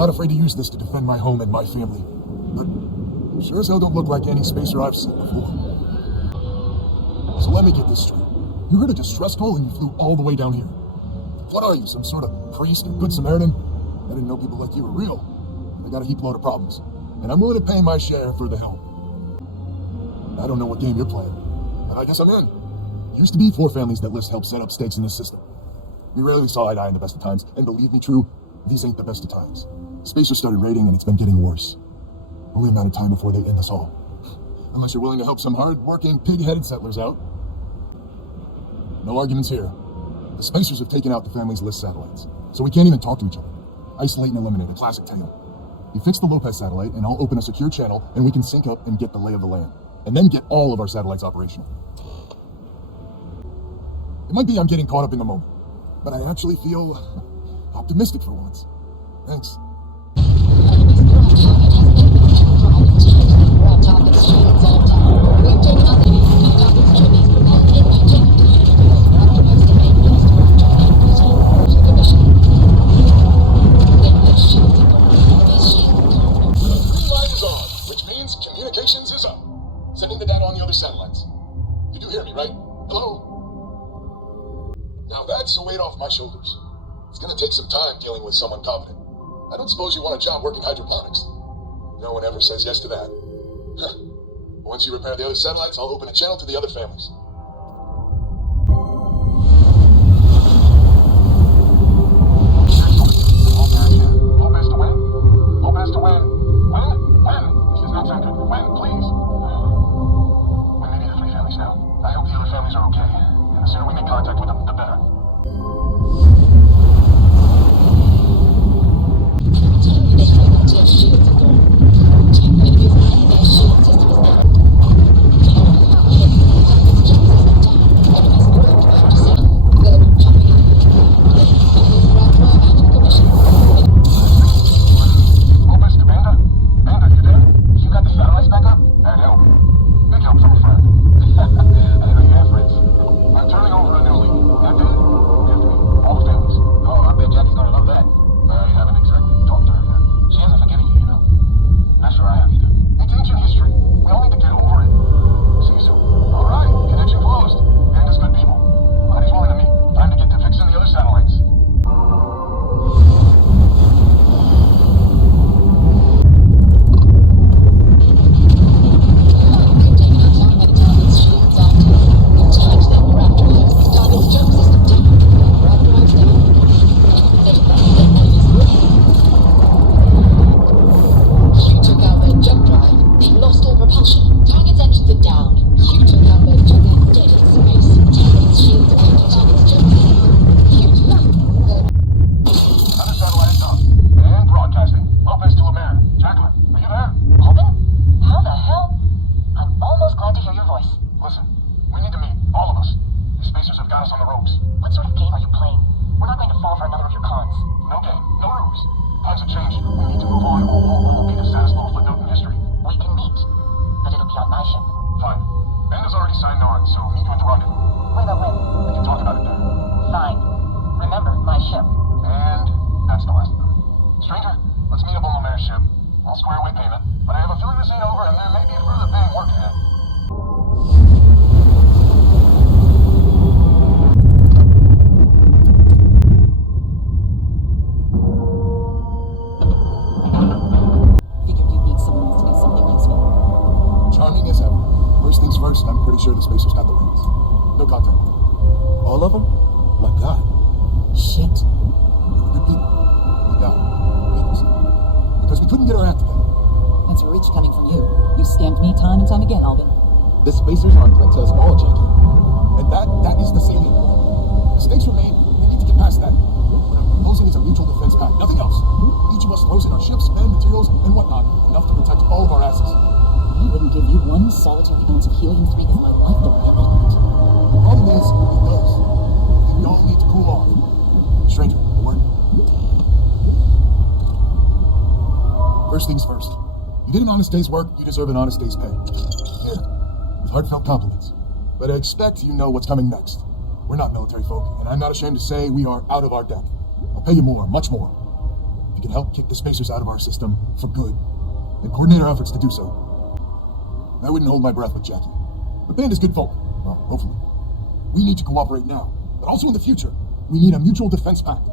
not afraid to use this to defend my home and my family. But you sure as hell don't look like any spacer I've seen before. So let me get this straight. You heard a distress call and you flew all the way down here. What are you, some sort of priest or good Samaritan? I didn't know people like you were real. I got a heap load of problems, and I'm willing to pay my share for the help. I don't know what game you're playing, but I guess I'm in. Used to be 4 families that list help set up stakes in this system. We rarely saw eye to eye in the best of times, and believe me, true, these ain't the best of times. Spacers started raiding, and it's been getting worse. Only a matter of time before they end us all. Unless you're willing to help some hard-working, pig-headed settlers out. No arguments here. The Spacers have taken out the family's list satellites, so we can't even talk to each other. Isolate and eliminate, a classic tale. You fix the Lopez satellite, and I'll open a secure channel, and we can sync up and get the lay of the land. And then get all of our satellites operational. It might be I'm getting caught up in the moment, but I actually feel optimistic for once. Thanks. Communications is up. Sending the data on the other satellites. Did you hear me, right? Hello? Now that's a weight off my shoulders. It's gonna take some time dealing with someone competent. I don't suppose you want a job working hydroponics. No one ever says yes to that. Once you repair the other satellites, I'll open a channel to the other families. Lopez to win. Lopez to win. When? This is not time to when, please. We may be the 3 families now. I hope the other families are okay. And the sooner we make contact with them, the better. Honest day's work, you deserve an honest day's pay. Here, with heartfelt compliments. But I expect you know what's coming next. We're not military folk, and I'm not ashamed to say we are out of our depth. I'll pay you more, much more. If we can help kick the spacers out of our system for good, and coordinate our efforts to do so. I wouldn't hold my breath with Jackie. But Band is good folk. Well, hopefully. We need to cooperate now, but also in the future. We need a mutual defense pact.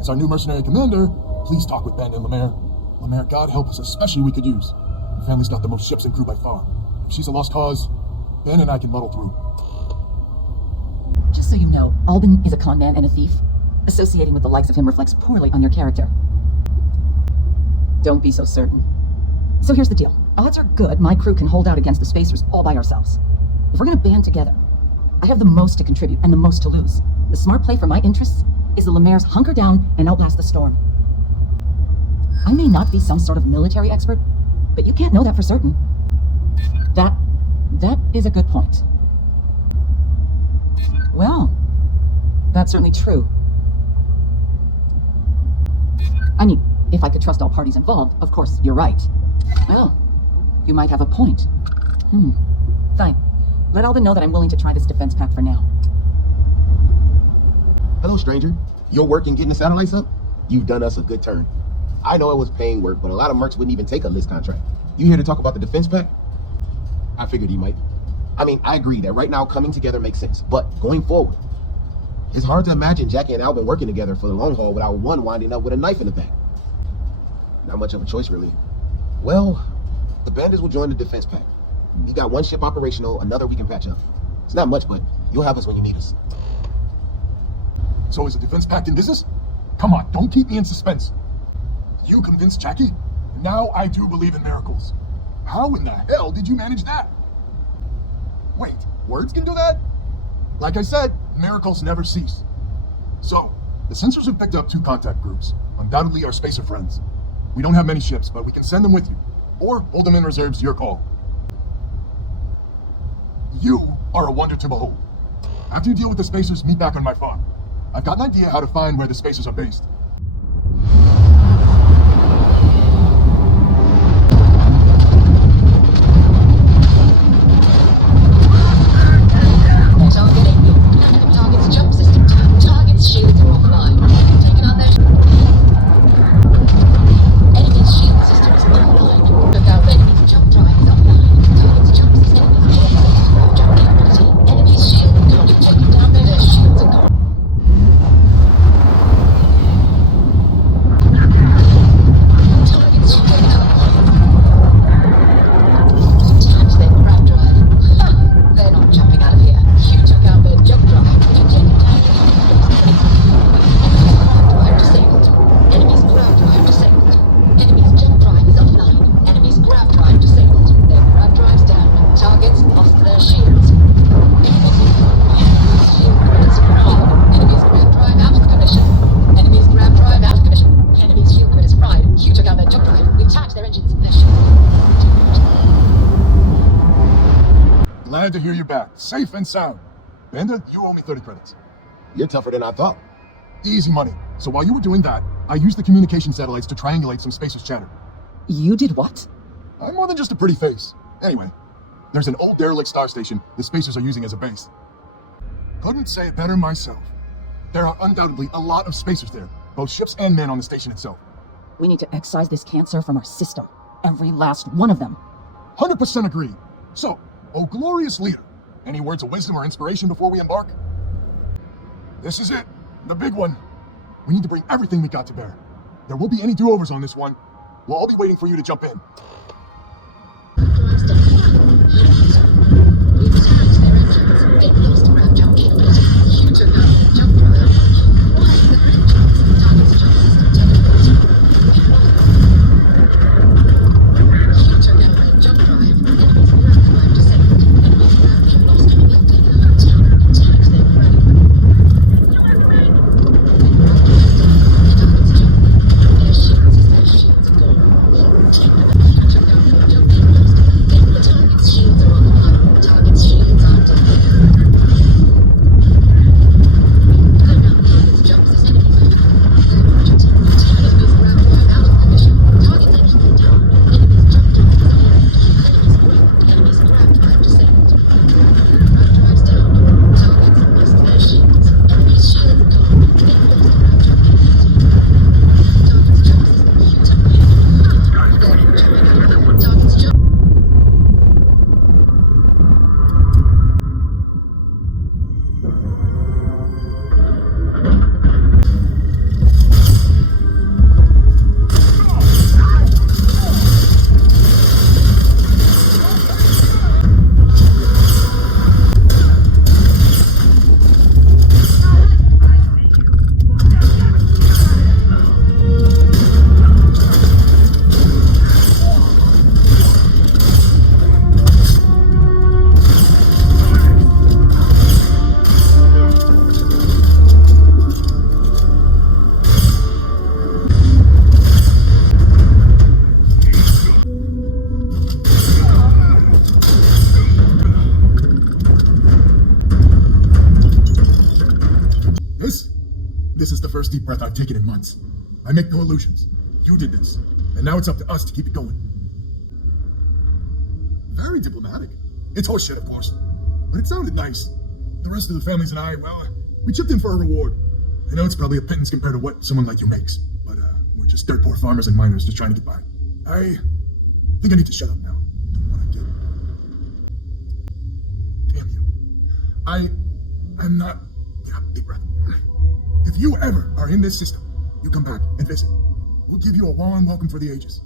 As our new mercenary commander, please talk with Band and Lemaire. Lemaire, God help us, especially we could use. The family's got the most ships and crew by far. If she's a lost cause, Ben and I can muddle through. Just so you know, Albin is a con man and a thief. Associating with the likes of him reflects poorly on your character. Don't be so certain. So here's the deal. Odds are good my crew can hold out against the spacers all by ourselves. If we're gonna band together, I have the most to contribute and the most to lose. The smart play for my interests is the Lemaire's hunker down and outlast the storm. I may not be some sort of military expert, but you can't know that for certain. That is a good point. Well, that's certainly true. I mean, if I could trust all parties involved, of course, you're right. Well, you might have a point. Fine. Let Albin know that I'm willing to try this defense pact for now. Hello, stranger. Your work in getting the satellites up? You've done us a good turn. I know it was paying work, but a lot of mercs wouldn't even take on this contract. You here to talk about the defense pact? I figured you might. I mean, I agree that right now coming together makes sense, but going forward, it's hard to imagine Jackie and Albin working together for the long haul without one winding up with a knife in the back. Not much of a choice, really. Well, the bandits will join the defense pact. We got one ship operational, another we can patch up. It's not much, but you'll have us when you need us. So is the defense pact in business? Come on, don't keep me in suspense. You convinced Jackie? Now I do believe in miracles. How in the hell did you manage that? Wait, words can do that? Like I said, miracles never cease. So, the sensors have picked up 2 contact groups, undoubtedly our spacer friends. We don't have many ships, but we can send them with you, or hold them in reserves, your call. You are a wonder to behold. After you deal with the spacers, meet back on my farm. I've got an idea how to find where the spacers are based. Target's jump system. Target's shields are offline. Taking on their enemy's shield system is offline. Look out, enemy's jump drive is offline. Target's jump system is offline. Jump capability. Enemy's shield can't be taken down. Their shields are gone. Target's shield is offline. Detach their grab drive. They're not jumping out of here. You took out their jump drive. Enemy's grab drive disabled. Enemy's jump drive is offline. Enemy's grab drive disabled. Their grab drive's down. Targets lost their shields. Enemy's shield grid is fried. Enemy's grab drive out of commission. Enemy's grab drive out of commission. Enemy's shield grid is fried. You took out their jump drive. We tagged their engines. Their shield. Glad to hear you're back, safe and sound. Banda, you owe me 30 credits. You're tougher than I thought. Easy money. So while you were doing that, I used the communication satellites to triangulate some spacers chatter. You did what? I'm more than just a pretty face. Anyway, there's an old derelict star station the spacers are using as a base. Couldn't say it better myself. There are undoubtedly a lot of spacers there, both ships and men on the station itself. We need to excise this cancer from our system. Every last one of them. 100% agree. So, oh glorious leader, any words of wisdom or inspiration before we embark? This is it, the big one. We need to bring everything we got to bear. There won't be any do-overs on this one. We'll all be waiting for you to jump in. deep breath I've taken in months. I make no illusions. You did this, and now it's up to us to keep it going. Very diplomatic. It's horseshit, of course, but it sounded nice. The rest of the families and I, well, we chipped in for a reward. I know it's probably a pittance compared to what someone like you makes, but we're just dirt poor farmers and miners just trying to get by. I think I need to shut up now. What I did. Damn you. I'm not. Yeah, deep breath. If you ever are in this system, you come back and visit. We'll give you a warm welcome for the ages.